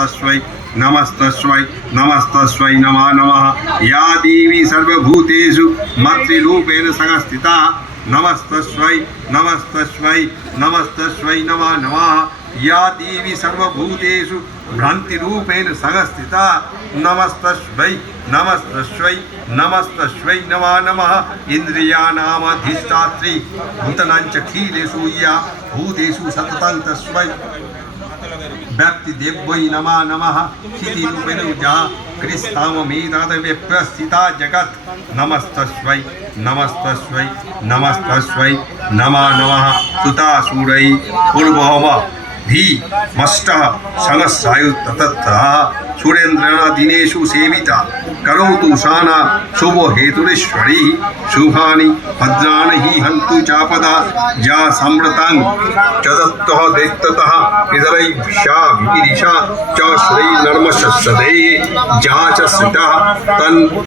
नमस्तस्मै नमस्तस्मै नमस्तस्मै नमः नमः। या देवी सर्वभूतेषु मातृरूपेण संस्थिता नमस्तस्मै नमस्तस्मै नमस्तस्मै नमः नमः। या देवी सर्वभूतेषु भ्रान्तिरूपेण संस्थिता नमस्तस्मै नमस्तस्मै नमस्तस्मै नमः नमः। इन्द्रियाणामधिष्ठात्री भूतानाञ्चखिलेषु या भूतेषु सततं तस्मै व्याप्तिदेव्यै नमः नमः। स्थितिरूपेण जा कृष्णाममेतादव्यवस्थिता जगत् नमस्तस्मै नमस्तस्मै नमस्तस्मै नमः नमः। सुतासुरै पूर्वम भीमष्टः सहस्रायुस्ततः सुरेन्द्रेण दिनेषु सेविता करोतु शाना शुभहेतुरीश्वरी शुभानि भद्राणि हि हन्तु चापदा या सम्मृतां चदत्तः दैत्यतः पितरैभ्या विदिशा च श्रीनर्मशस्यते या च श्रिता तन्